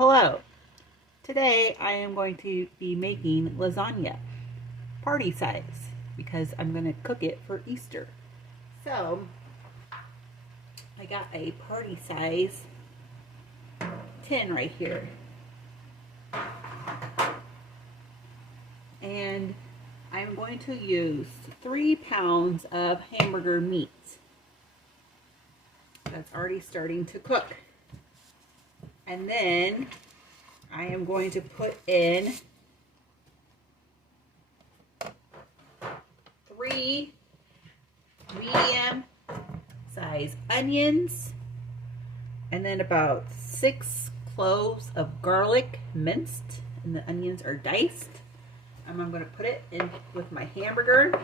Hello. Today I am going to be making lasagna, party size, because I'm going to cook it for Easter. So, I got a party size tin right here. And I'm going to use 3 pounds of hamburger meat. That's already starting to cook. And then I am going to put in 3 medium size onions, and then about 6 cloves of garlic minced, and the onions are diced. And I'm going to put it in with my hamburger.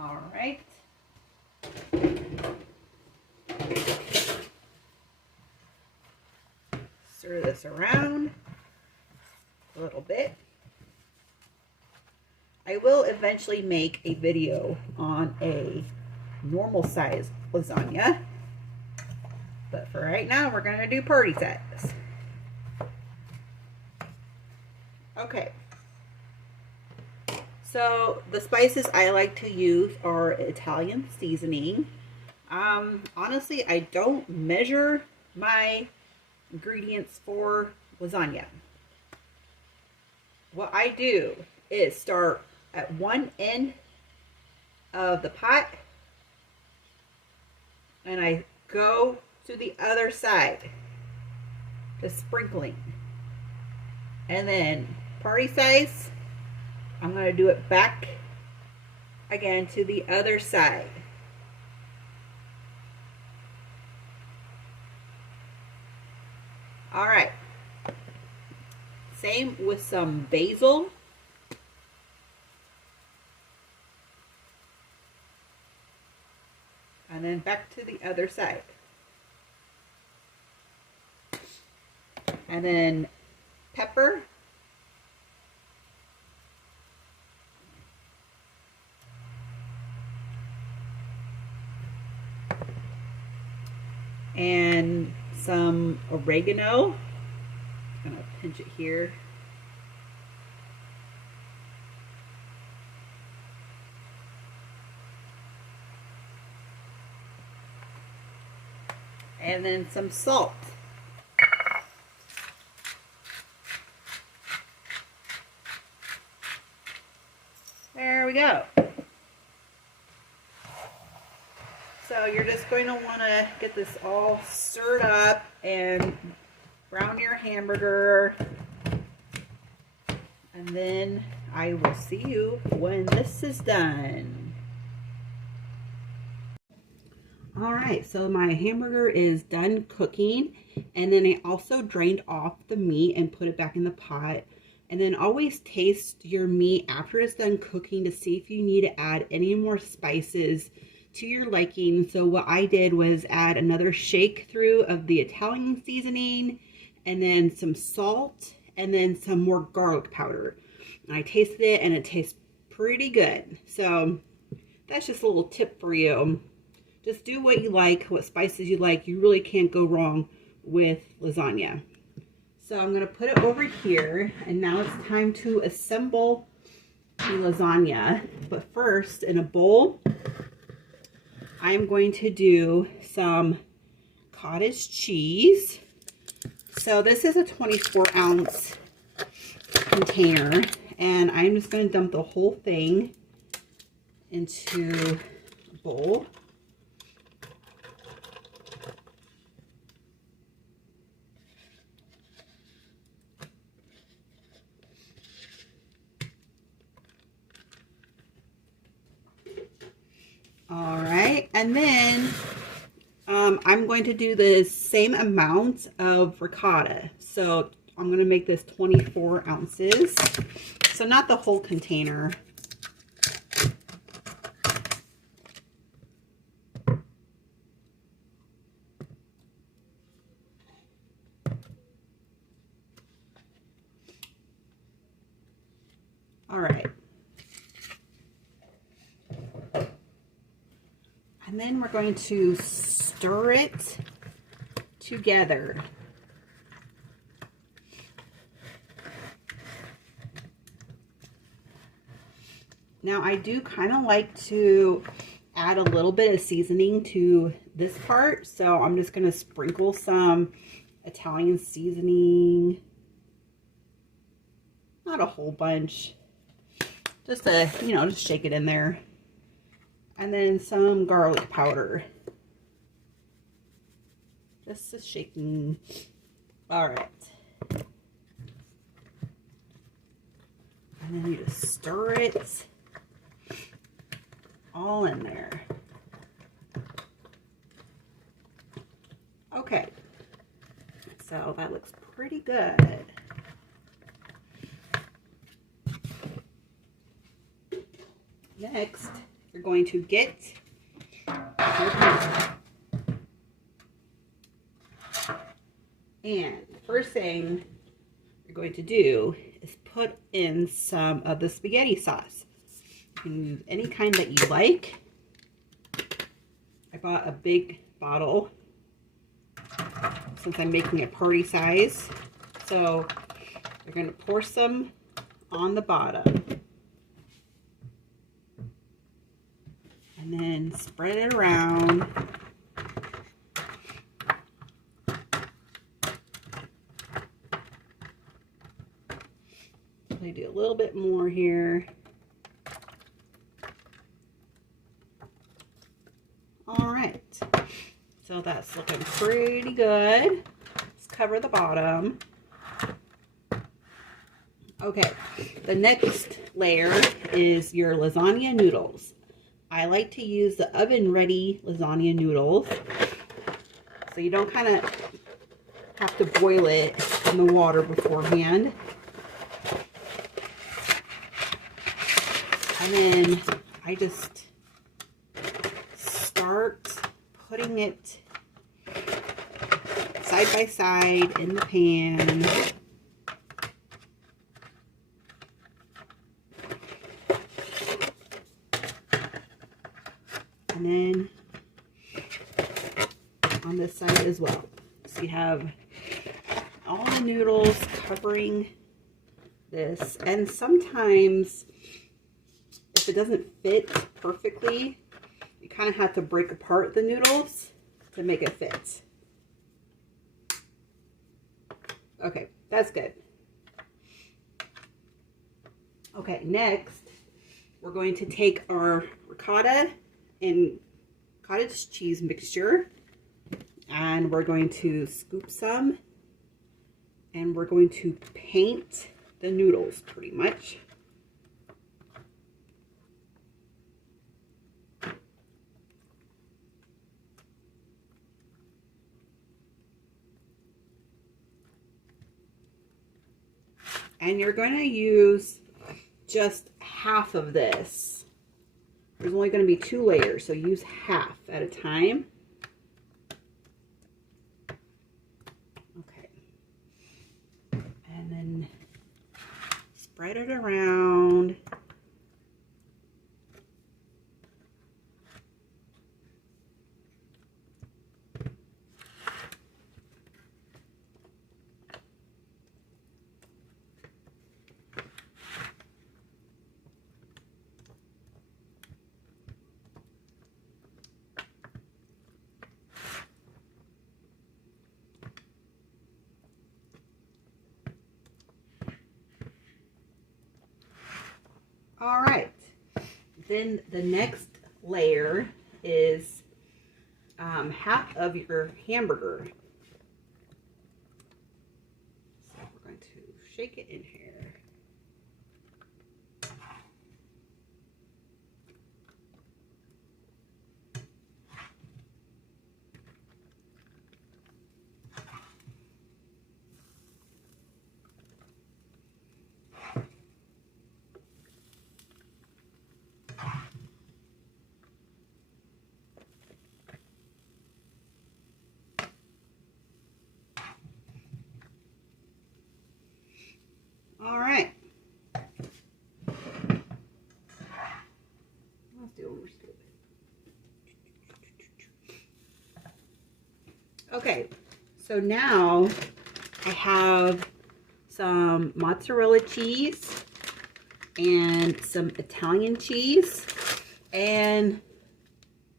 All right. Stir this around a little bit. I will eventually make a video on a normal size lasagna, but for right now we're going to do party size. Okay. So the spices I like to use are Italian seasoning. Honestly, I don't measure my ingredients for lasagna. What I do is start at one end of the pot and I go to the other side, just sprinkling. And then party size, I'm going to do it back again to the other side. All right. Same with some basil. And then back to the other side. And then pepper. And some oregano. I'm going to pinch it here. And then some salt. There we go. So you're just going to want to get this all stirred up and brown your hamburger. And then I will see you when this is done. Alright, so my hamburger is done cooking, and then I also drained off the meat and put it back in the pot. And then always taste your meat after it's done cooking to see if you need to add any more spices to your liking. So what I did was add another shake through of the Italian seasoning, and then some salt, and then some more garlic powder. And I tasted it and it tastes pretty good. So that's just a little tip for you. Just do what you like, what spices you like. You really can't go wrong with lasagna. So I'm going to put it over here, and now it's time to assemble the lasagna. But first, in a bowl, I'm going to do some cottage cheese. So this is a 24-ounce container, and I'm just going to dump the whole thing into a bowl. All right, and then I'm going to do the same amount of ricotta. So I'm going to make this 24 ounces. So not the whole container. All right. And then we're going to stir it together. Now I do kind of like to add a little bit of seasoning to this part, so I'm just going to sprinkle some Italian seasoning. Not a whole bunch, just just shake it in there. And then some garlic powder. Just a shaking. All right. And then you just stir it all in there. Okay. So that looks pretty good. Next, you're going to get your pizza. And the first thing you're going to do is put in some of the spaghetti sauce. You can use any kind that you like. I bought a big bottle since I'm making it party size. So you're going to pour some on the bottom. And then spread it around. I do a little bit more here. All right, so that's looking pretty good. Let's cover the bottom. Okay, the next layer is your lasagna noodles. I like to use the oven-ready lasagna noodles, so you don't kind of have to boil it in the water beforehand. And then I just start putting it side by side in the pan. And then on this side as well. So you have all the noodles covering this. And sometimes if it doesn't fit perfectly, you kind of have to break apart the noodles to make it fit. Okay, that's good. Okay, next we're going to take our ricotta and cottage cheese mixture, and we're going to scoop some, and we're going to paint the noodles pretty much. And you're going to use just half of this. There's only going to be 2 layers, so use half at a time. Okay. And then spread it around. All right, then the next layer is half of your hamburger. So we're going to shake it in here. So now I have some mozzarella cheese and some Italian cheese and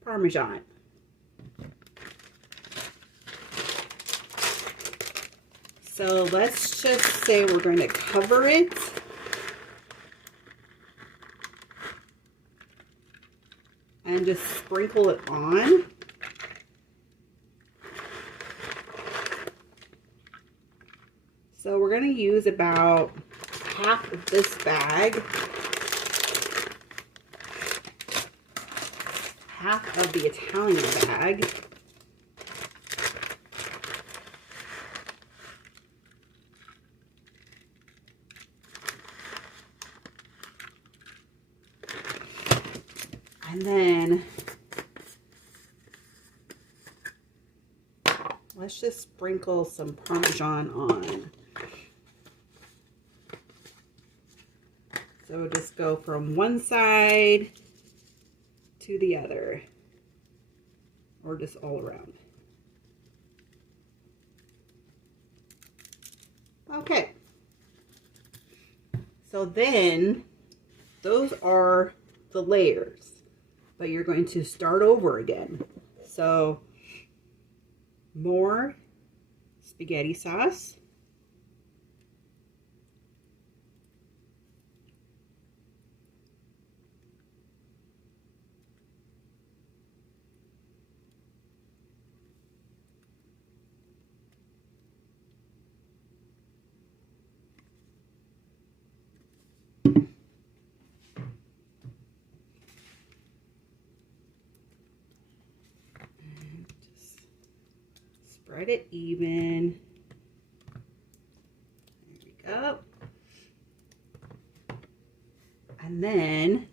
Parmesan. So let's just say we're going to cover it. And just sprinkle it on. So we're going to use about half of this bag. Half of the Italian bag. And then let's just sprinkle some Parmesan on. So just go from one side to the other, or just all around. Okay. So then those are the layers, but you're going to start over again. So more spaghetti sauce. Spread it even. There we go. And then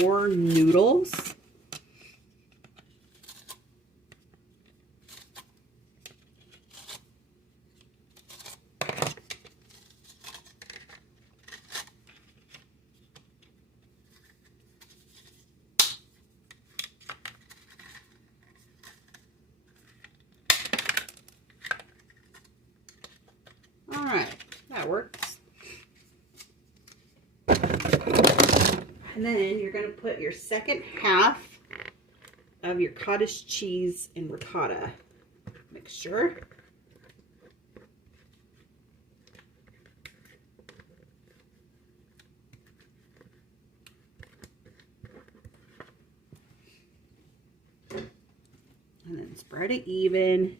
more noodles. All right, that works. And then you're going to put your second half of your cottage cheese and ricotta mixture. And then spread it even.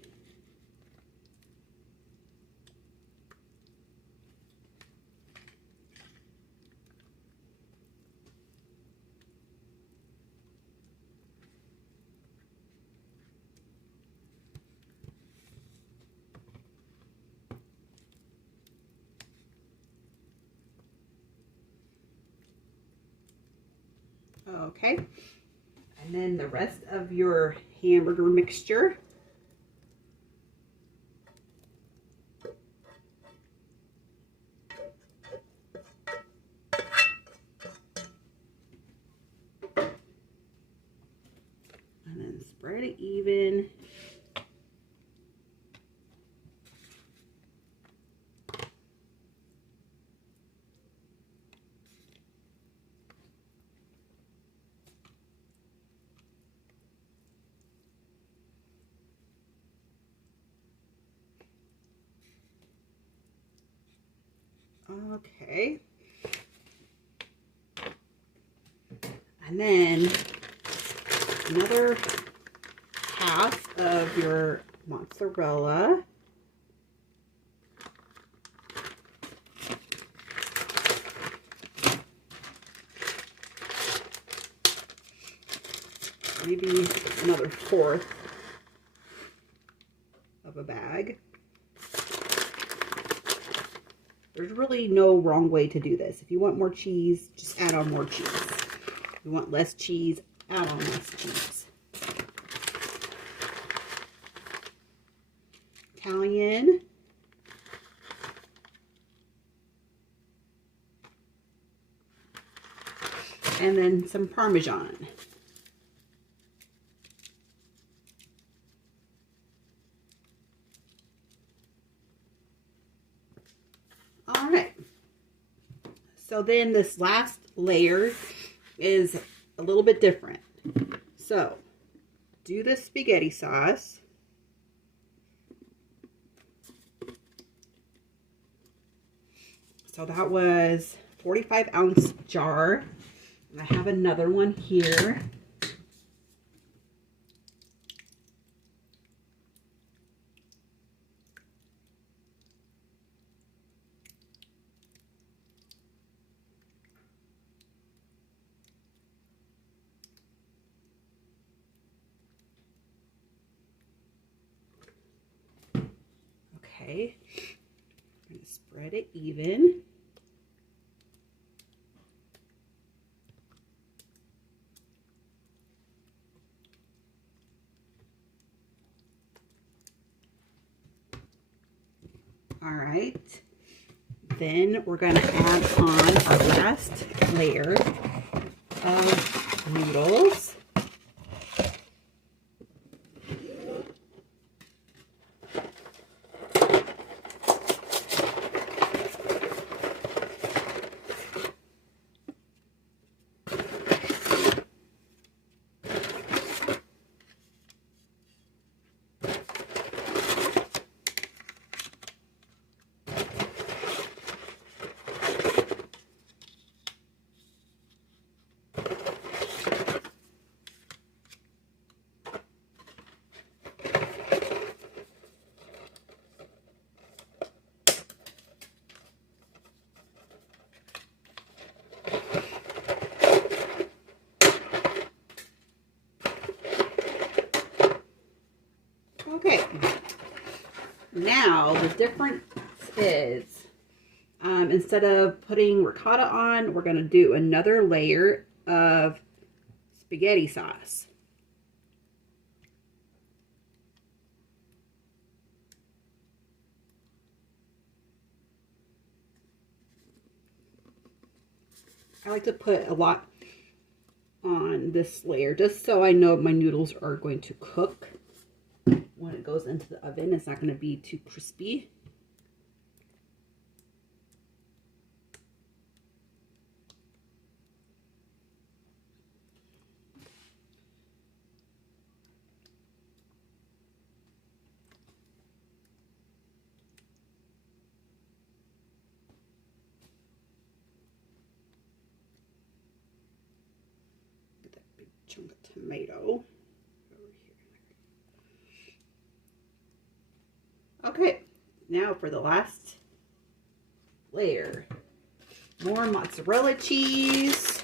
Okay, and then the rest of your hamburger mixture. And then spread it even. Okay. And then another half of your mozzarella. Maybe another fourth of a bag. There's really no wrong way to do this. If you want more cheese, just add on more cheese. If you want less cheese, add on less cheese. Italian. And then some Parmesan. All right. So then this last layer is a little bit different. So do the spaghetti sauce. So that was 45-ounce jar. And I have another one here. Okay, I'm going to spread it even. All right, then we're going to add on our last layer of noodles. Okay, now the difference is instead of putting ricotta on, we're going to do another layer of spaghetti sauce. I like to put a lot on this layer just so I know my noodles are going to cook when it goes into the oven. It's not going to be too crispy. Get that big chunk of tomato. Okay, now for the last layer. More mozzarella cheese.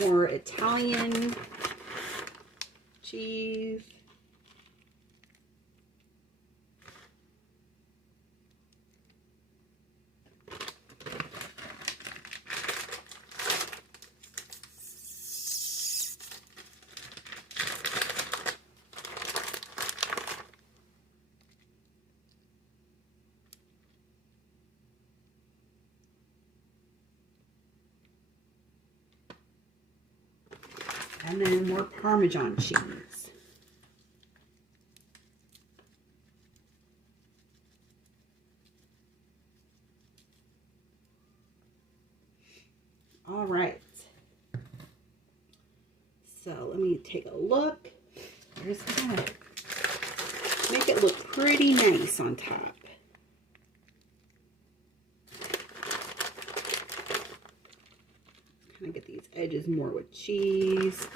More Italian cheese. And then more Parmesan cheese. All right. So let me take a look. Just kind of make it look pretty nice on top. Kind of get these edges more with cheese.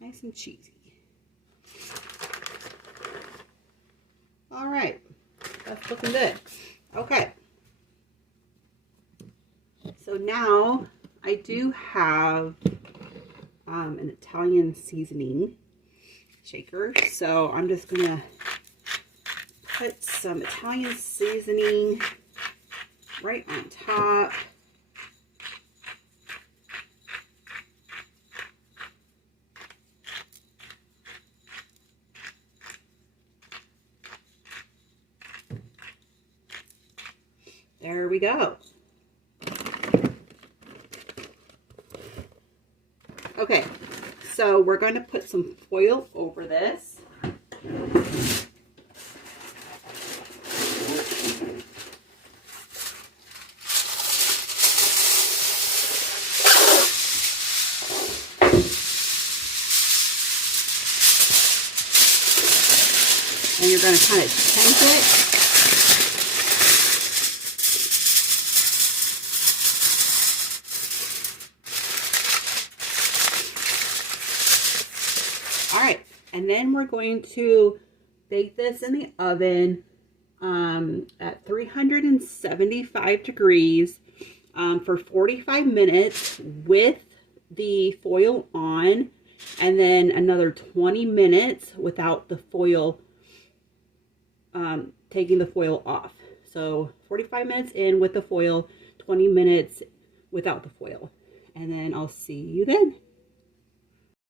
Nice and cheesy. All right, that's looking good. Okay, so now I do have an Italian seasoning shaker, so I'm just gonna put some Italian seasoning right on top. There we go. Okay, so we're going to put some foil over this. And you're going to kind of tempt it. All right, and then we're going to bake this in the oven at 375 degrees for 45 minutes with the foil on, and then another 20 minutes without the foil, taking the foil off. So 45 minutes in with the foil, 20 minutes without the foil, and then I'll see you then.